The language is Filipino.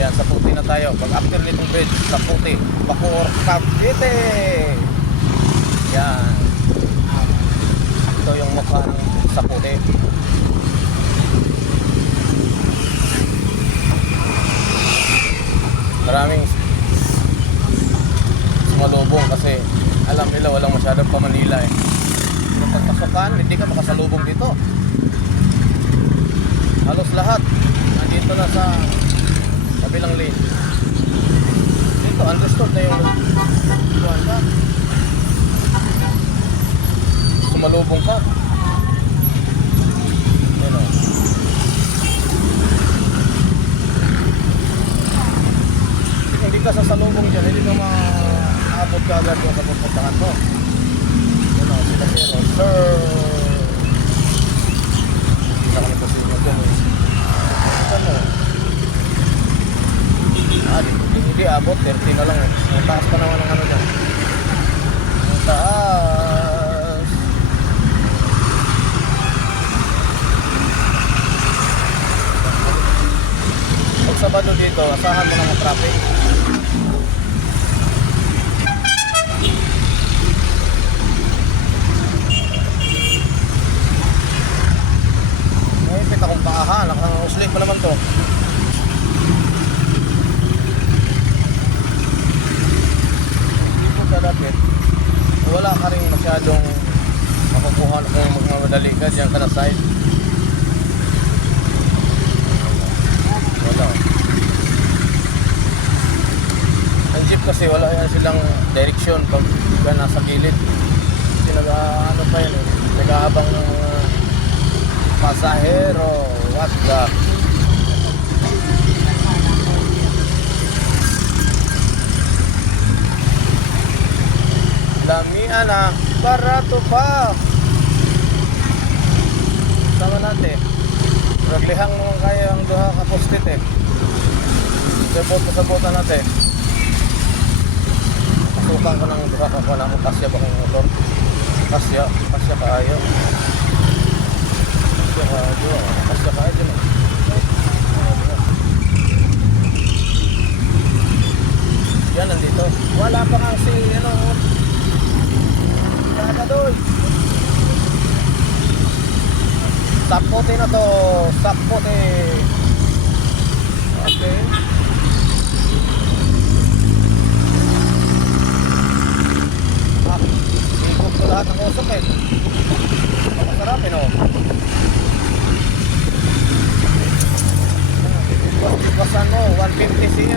Yan, sa puti na tayo. Pag after nitong bridge, sa puti, Bacoor, Cavite. Yan. Ito yung mukha ng sa puti. Maraming sumalubong kasi alam nila walang masyadong pa-Manila eh. Kung pagpasukan, hindi ka makasalubong dito. Halos lahat nandito na sa kabilang lane. Dito, understood na yung tuwan ka. Sumalubong ka. Yan o. Hindi ka sasalubong dyan, hindi ka maabot ka agad yung sa pupuntahan mo. Yan o, sila sir. Hindi na kami po sinyo dyan eh. Ano? Hindi abot, 30 na lang eh. Ang taas pa naman ng ano dyan. Ang taas. Pag Sabado dito, asahan mo ng traffic. May pita kong paahan, nakausli pa naman to. Dapat wala ka rin masyadong makukuha kung magmamadali ka dyan ka na side. Wala. Ang jeep kasi wala yan silang direksyon pag nasa gilid. Kasi ano pa yun eh, nag-aabang ng pasahero. What the damihan na, barato pa. Sama natin. Raglihang naman kaya ang duha ka postit eh. Sabot-sabotan natin. Pasukan ko ng duha ka pa na kung kasya ba kong motor. Kasya ka ayo. Kasya ka ayo. Yan nandito. Wala pa nga si ano. Doy. Sakpote na to, sakpote. Okay. Ikot ko lahat ng usok eh. Masarap eh no. Iwasan mo, 150cc.